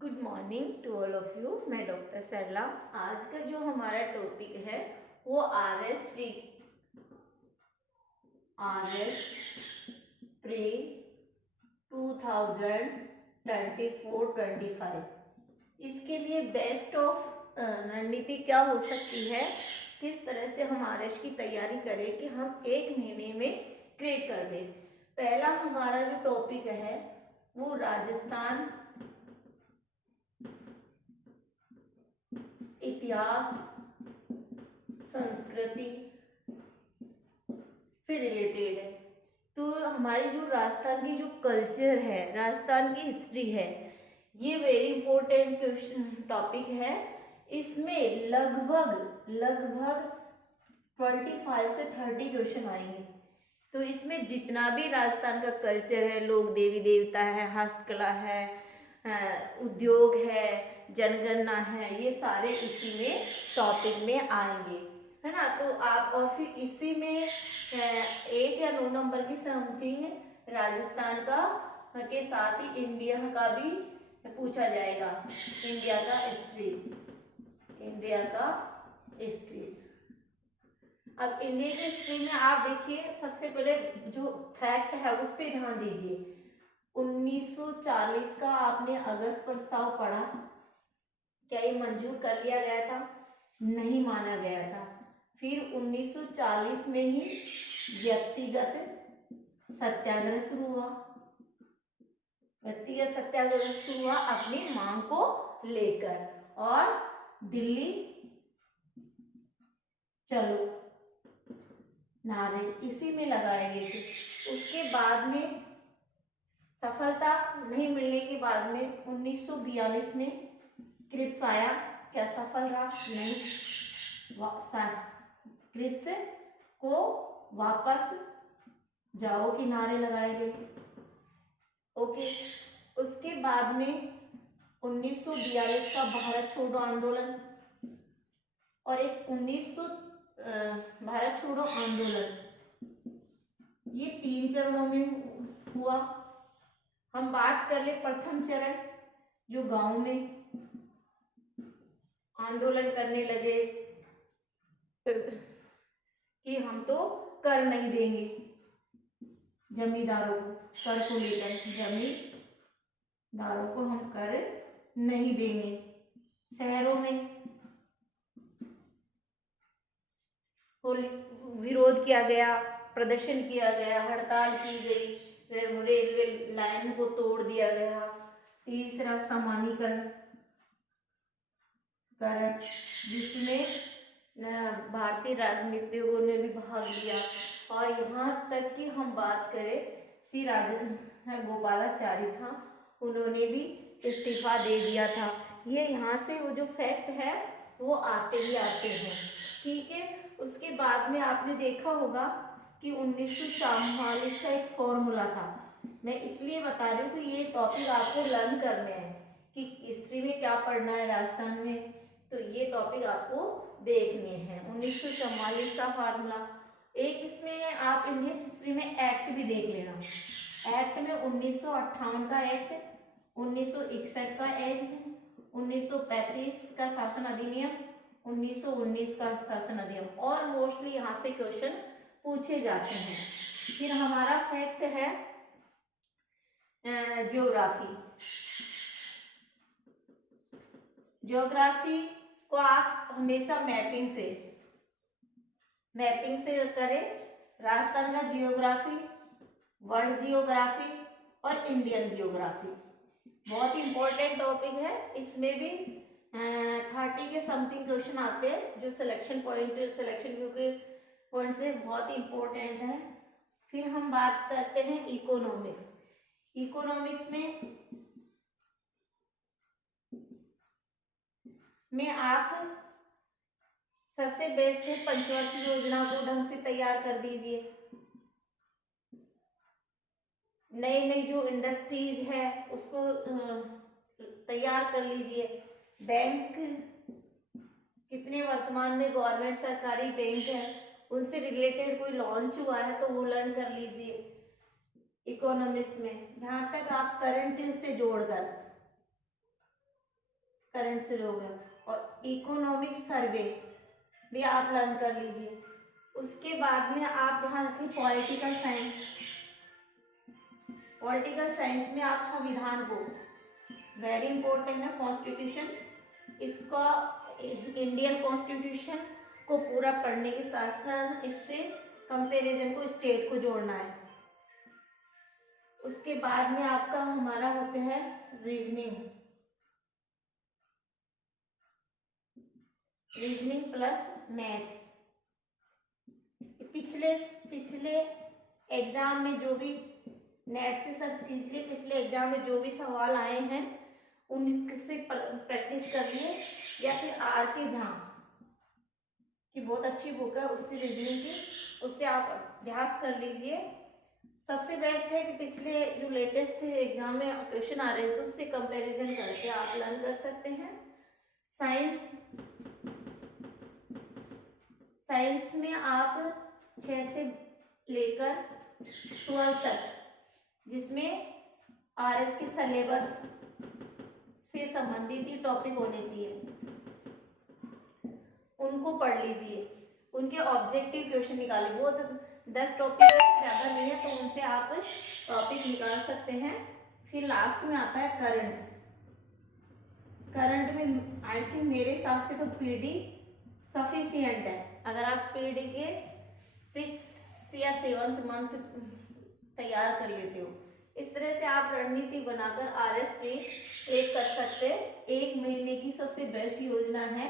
Good morning to all of you. मैं doctor Sarla. आज का जो हमारा टॉपिक है वो आर एस प्री 2024-25 इसके लिए बेस्ट ऑफ रणनीति क्या हो सकती है, किस तरह से हम आर एस की तैयारी करें कि हम एक महीने में क्लियर कर दें। पहला हमारा जो टॉपिक है वो राजस्थान इतिहास संस्कृति से रिलेटेड है। तो हमारी जो राजस्थान की जो कल्चर है, राजस्थान की हिस्ट्री है, ये वेरी इंपॉर्टेंट क्वेश्चन टॉपिक है। इसमें लगभग लगभग 25 से 30 क्वेश्चन आएंगे। तो इसमें जितना भी राजस्थान का कल्चर है, लोग देवी देवता है, हस्तकला है, उद्योग है, जनगणना है, ये सारे इसी में टॉपिक में आएंगे, है ना। तो आप और फिर इसी में 8 या 9 नंबर की समथिंग राजस्थान का के साथ ही इंडिया का भी पूछा जाएगा। इंडिया का हिस्ट्री। अब इंडिया की हिस्ट्री में आप देखिए, सबसे पहले जो फैक्ट है उस पर ध्यान दीजिए। 1940 का आपने अगस्त प्रस्ताव पढ़ा, क्या ये मंजूर कर लिया गया था? नहीं माना गया था। फिर 1940 में ही व्यक्तिगत सत्याग्रह शुरू हुआ। अपनी मांग को लेकर, और दिल्ली चलो नारे इसी में लगाए गए थे। उसके बाद में सफलता नहीं मिलने के बाद में 1942 में क्रिप्स आया। क्या सफल रहा? नहीं। क्रिप्स को वापस जाओ के नारे लगाए गए। ओके। उसके बाद में 1942 का भारत छोड़ो आंदोलन और एक 1900 भारत छोड़ो आंदोलन, ये 3 चरणों में हुआ। हम बात कर ले प्रथम चरण, जो गांव में आंदोलन करने लगे कि हम तो कर नहीं देंगे, जमींदारों को कर को लेकर, जमींदारों को हम कर नहीं देंगे। शहरों में विरोध किया गया, प्रदर्शन किया गया, हड़ताल की गई, रेलवे लाइन को तोड़ दिया गया। तीसरा समानीकरण, जिसमें भारतीय राजनीतिज्ञों ने भी भाग लिया। और यहाँ तक कि हम बात करें, श्री गोपालाचारी था, उन्होंने भी इस्तीफा दे दिया था। ये यहाँ से वो जो फैक्ट है वो आते ही आते हैं, ठीक है। उसके बाद में आपने देखा होगा कि 1944 का एक फॉर्मूला था। मैं इसलिए बता रही हूँ कि ये टॉपिक आपको लर्न करने हैं कि हिस्ट्री में क्या पढ़ना है राजस्थान में, तो ये टॉपिक आपको देखने हैं। 1944 का फार्मूला। एक इसमें आप इंडियन हिस्ट्री में एक्ट भी देख लेना। एक्ट में 1958 का एक्ट, 1961 का एक्ट, 1935 का शासन अधिनियम, 1919 का शासन अधिनियम, और मोस्टली यहाँ से क्वेश्चन पूछे जाते हैं। फिर हमारा फैक्ट है ज्योग्राफी। ज्योग्राफी को आप हमेशा मैपिंग से करें। राजस्थान का जियोग्राफी, वर्ल्ड जियोग्राफी और इंडियन जियोग्राफी बहुत इंपॉर्टेंट टॉपिक है। इसमें भी 30 के समथिंग क्वेश्चन आते हैं, जो सिलेक्शन पॉइंट से बहुत इंपॉर्टेंट है। फिर हम बात करते हैं इकोनॉमिक्स। इकोनॉमिक्स में आप सबसे बेस्ट है पंचवर्षीय योजना को ढंग से तैयार कर दीजिए। नई नई जो इंडस्ट्रीज है उसको तैयार कर लीजिए। बैंक कितने वर्तमान में गवर्नमेंट सरकारी बैंक है, उनसे रिलेटेड कोई लॉन्च हुआ है तो वो लर्न कर लीजिए इकोनॉमिक्स में, जहां तक आप करंट से जोड़कर। करंट से हो गया, और इकोनॉमिक सर्वे भी आप लर्न कर लीजिए। उसके बाद में आप ध्यान रखिए पॉलिटिकल साइंस। पॉलिटिकल साइंस में आप संविधान को, वेरी इंपॉर्टेंट है, कॉन्स्टिट्यूशन, इसका इंडियन कॉन्स्टिट्यूशन को पूरा पढ़ने के साथ साथ इससे कंपैरिजन को, स्टेट को जोड़ना है। उसके बाद में आपका हमारा होता है रीजनिंग, रीजनिंग प्लस मैथ। पिछले पिछले एग्जाम में जो भी, नेट से सर्च कीजिए, पिछले एग्जाम में जो भी सवाल आए हैं उनसे प्रैक्टिस करिए, या फिर आर के झा की बहुत अच्छी बुक है उससे रीजनिंग की, उससे आप अभ्यास कर लीजिए। सबसे बेस्ट है कि पिछले जो लेटेस्ट एग्जाम में क्वेश्चन आ रहे हैं उससे कंपैरिजन करके आप लर्न कर सकते हैं। साइंस, साइंस में आप 6 से लेकर 12 तक, जिसमें आरएस के सिलेबस से संबंधित ही टॉपिक होने चाहिए, उनको पढ़ लीजिए, उनके ऑब्जेक्टिव क्वेश्चन निकालिए। वो 10 टॉपिक है, ज़्यादा नहीं है, तो उनसे आप टॉपिक निकाल सकते हैं। फिर लास्ट में आता है करंट। करंट में आई थिंक मेरे हिसाब से तो पीडी सफिशियंट है। अगर आप पीडी के 6 या 7th मंथ तैयार कर लेते हो, इस तरह से आप रणनीति बनाकर आरएस प्री कर सकते हैं। 1 महीने की सबसे बेस्ट योजना है